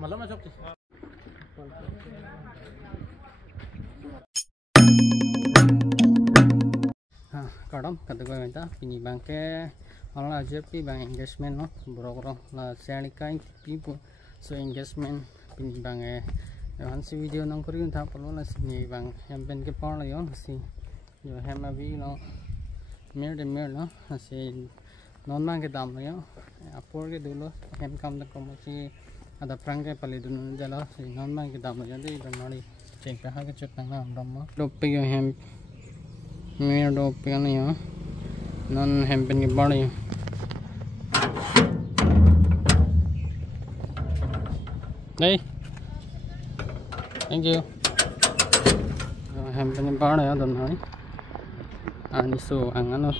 Malam masuk sih. Kadang kata gue minta pinjam bangke malah aja pi bang engagement no boro-boro lah Serlika pipu so engagement pinjam bangke han si video nang kuri untha perlu lah si bang hem pen ke par lah yon si yo hem avi no mir no si non bang ke dam yo apor ke dulu hem kam tak komo si ada prang ke pali dunu jala si non bang ke dam yo di donali cek ha ke cek tang ram dope yo hem mir do pian yo non hempen ke bali đây thank you hempen ke bali ya don hari ani so ang ano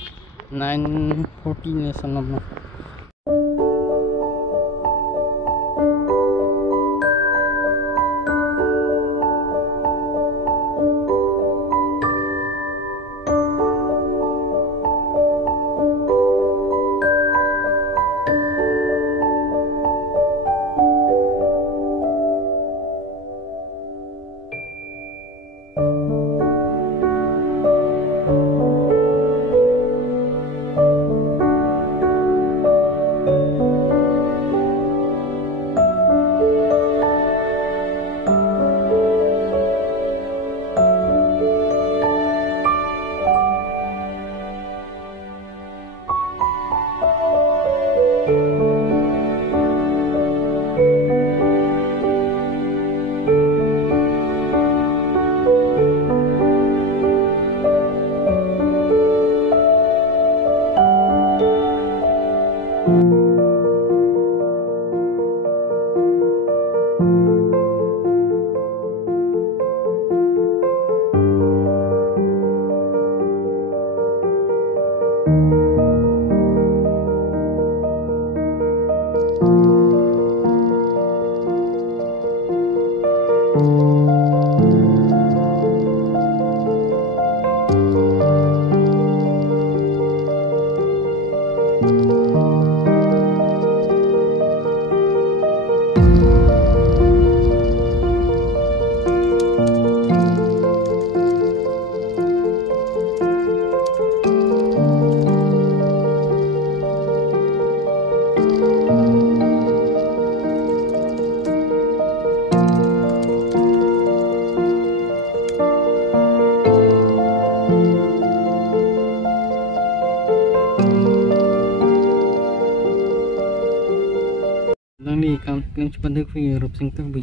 9:14 ni sanam no yang cepat dek rup sing terbi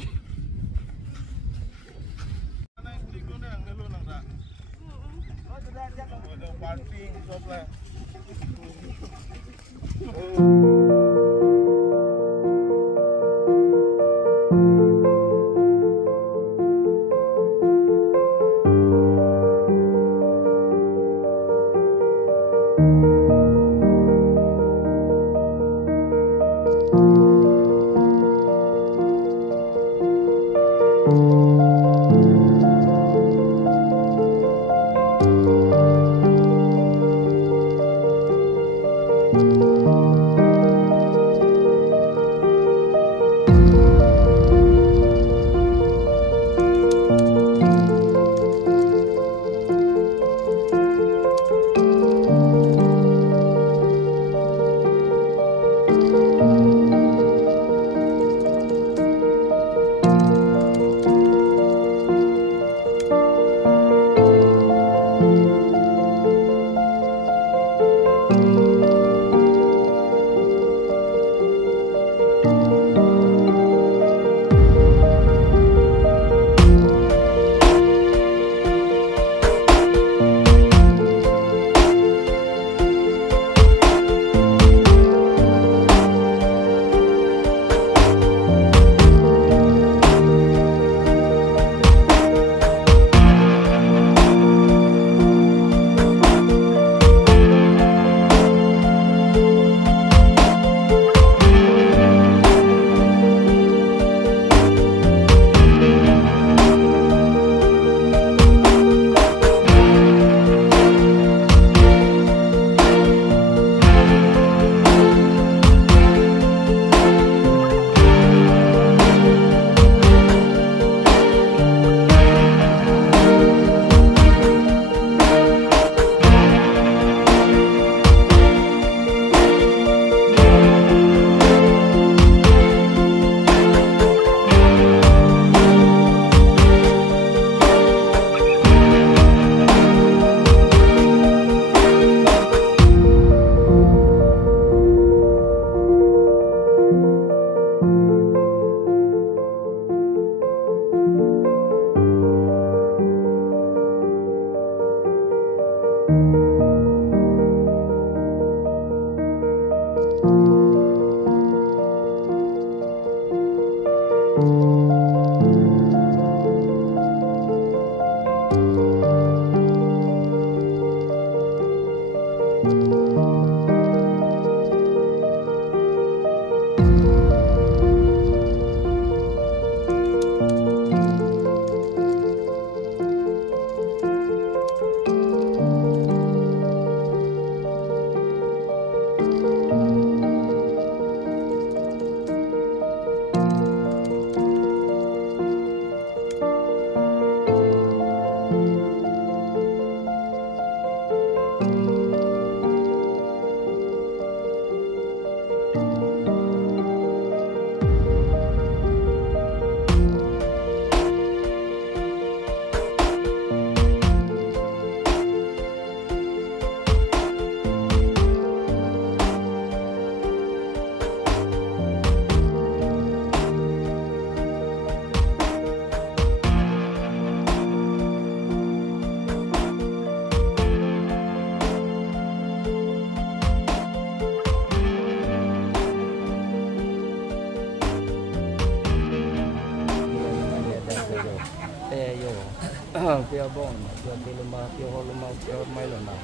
pia bong pia tilma pia holma pia mai lona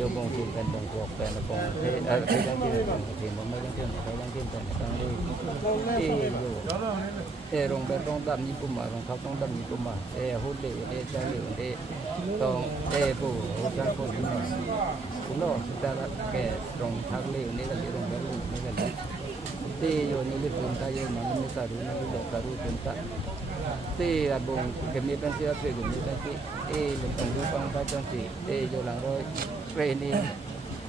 yo bong tin kan bong ko pen bong yang tin bong tin bong mai yang tin kan sang yo rong ber rong dam ni puma rong khap rong dam ni puma hu de cha de tong bu hu cha ko ni kulo ta la ke rong thak le ni la rong ber ni la yo ni le pun ta yo ma ni sa ru ni lo ka ru pun ta abong kami pensi apa kami pensi lentong lupang kacang si yo lang roy ini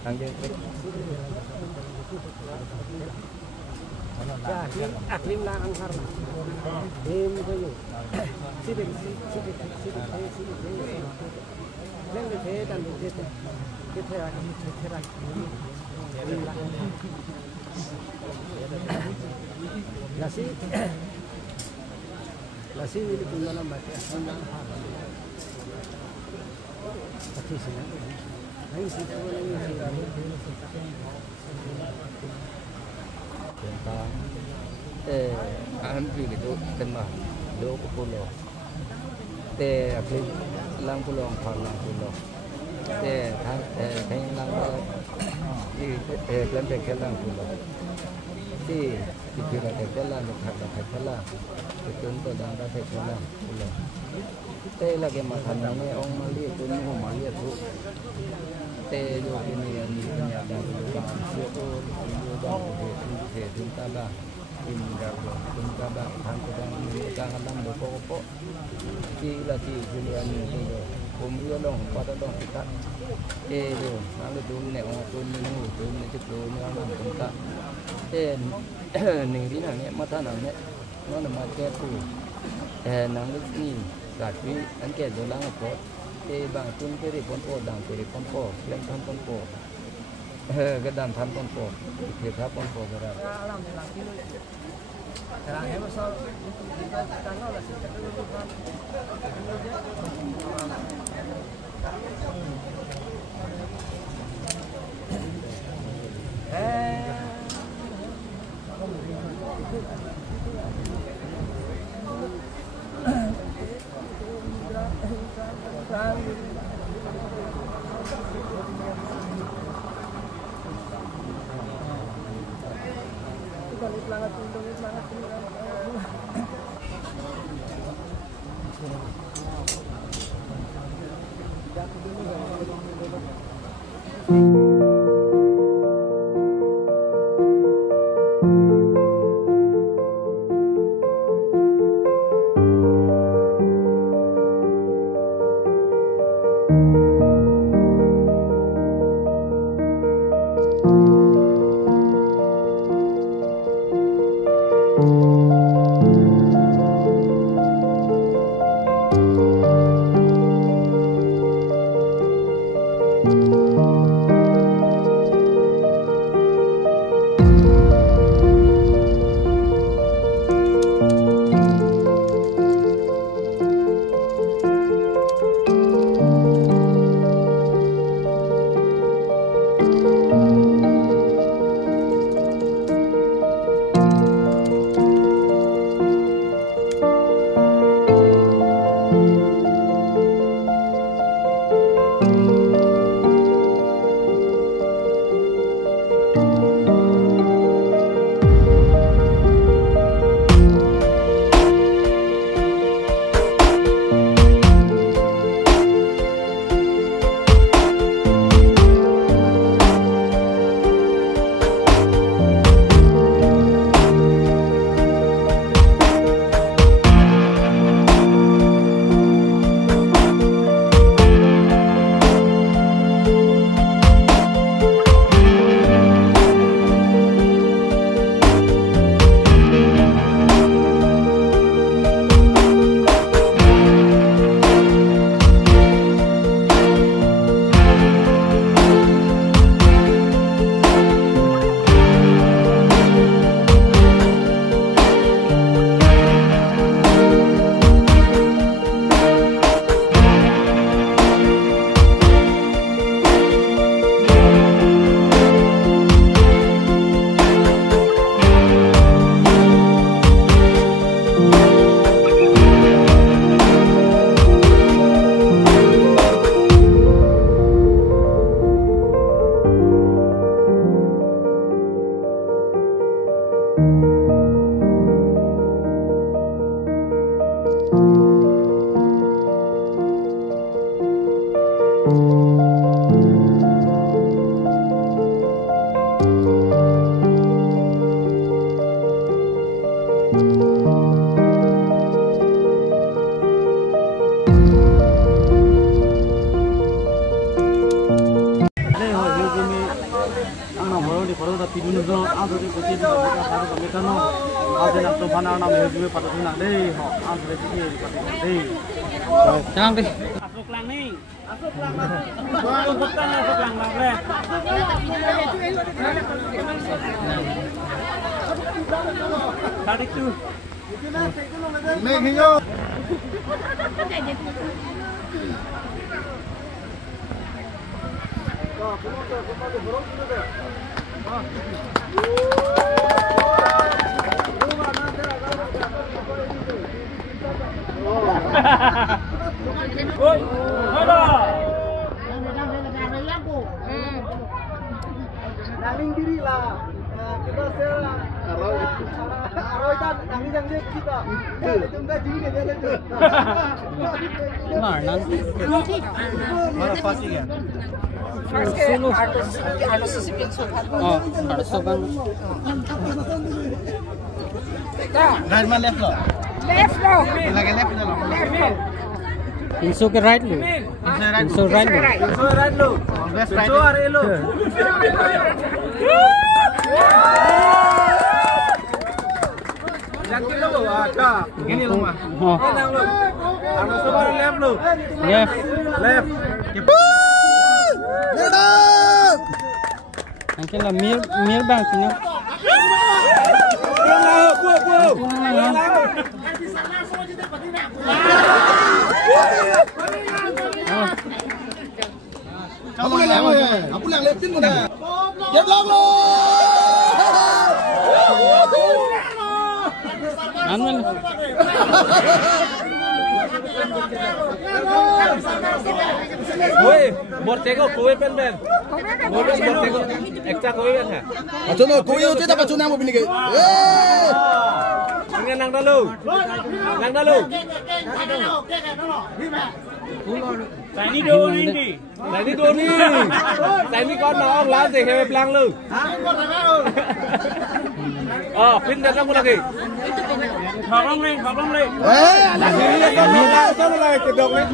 angin aklim lang ang karna ko yo sidik lang de dan de K.Terang Nasi ini punya nama Angkung. Pasti sih. Ini sih kalau ini sih. Tentang ambil itu tema do pulau. Apa lang pulau lang pulau. Thang lang di plan dekat lang pulau. Dikira dekat lang dekat lang. Contoh dan rasa pulang. Lagi makan ni orang Mali tu ni orang Mali tu. Jo ini ni ada lubang siapa dia cinta lah. Cinta bah hantaran jangan dalam pokok. Sila ni tu. Kumpulan dong pada dong kita. Jo lalu tu ni orang tu ni tu ni orang cinta. Ni dia ni mata ni. Nó là mặt che phủ nắng nước nhìn gạt quý anh kể đồ lang ở pot bằng chung cái con po đằng cái con po lên thân con po cái đàn thân con po thì tháp con po cái đó Nuzo Andri Putin Baru Komitano Aden atau Fana Nam Hejue pada Tuna deh Andri Putin pada deh Jangan deh. Asuk lang nih Asuk lang Asuk lang boleh Tarik tuh Nih yo Woi, ada. Nanging diri lah. Kita kan nanging yang dia kita. Itu enggak diri dia itu. Nah, nanti. Mana pasti ya? Oh, harus kan. Right man left lo. Left lo. Lagi left lo. Inso ke right lu. Inso right lu. So right lo. Left right. So are lo. Yakin lo ada. Gini lo mah. Oh. Tenang lo. Harus coba left lo. Left. Left. Nanti lah mir bang sini. Aku yang letin udah. Dia belakang lo. Anu. Woi, bortego kowe pen. Bortego ekstra kowe kan ha. Ato no kowe uti dapat sunang mo binigay. Dengan nang dalu. Nang dalu. Tại đi đô đi. Tại đi đô đi. Tại đi con nó lá gì hay plang lu. Pin dan lang mo lagi. Habang lên. Ada sini Sao lại cái độc lên.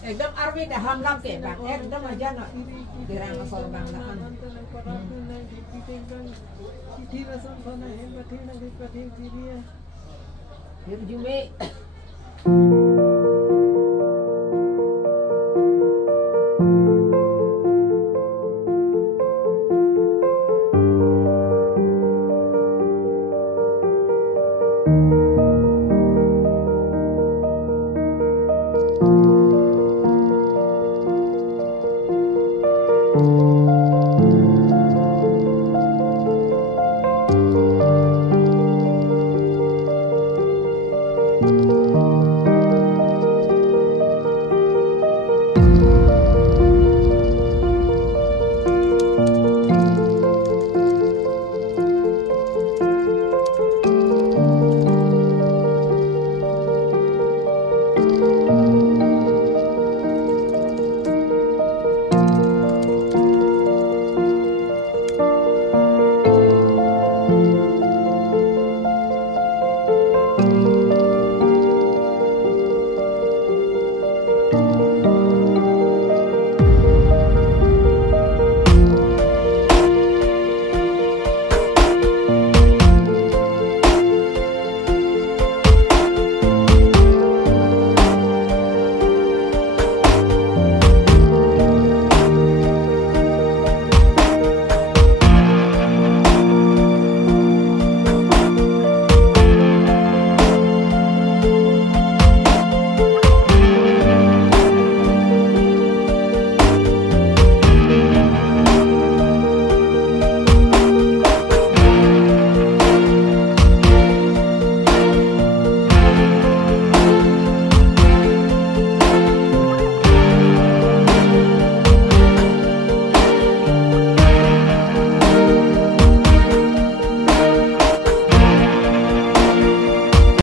एकदम army dah hamlam ke bang, एकदम aja nak dirang asal bang dah. Jumbe.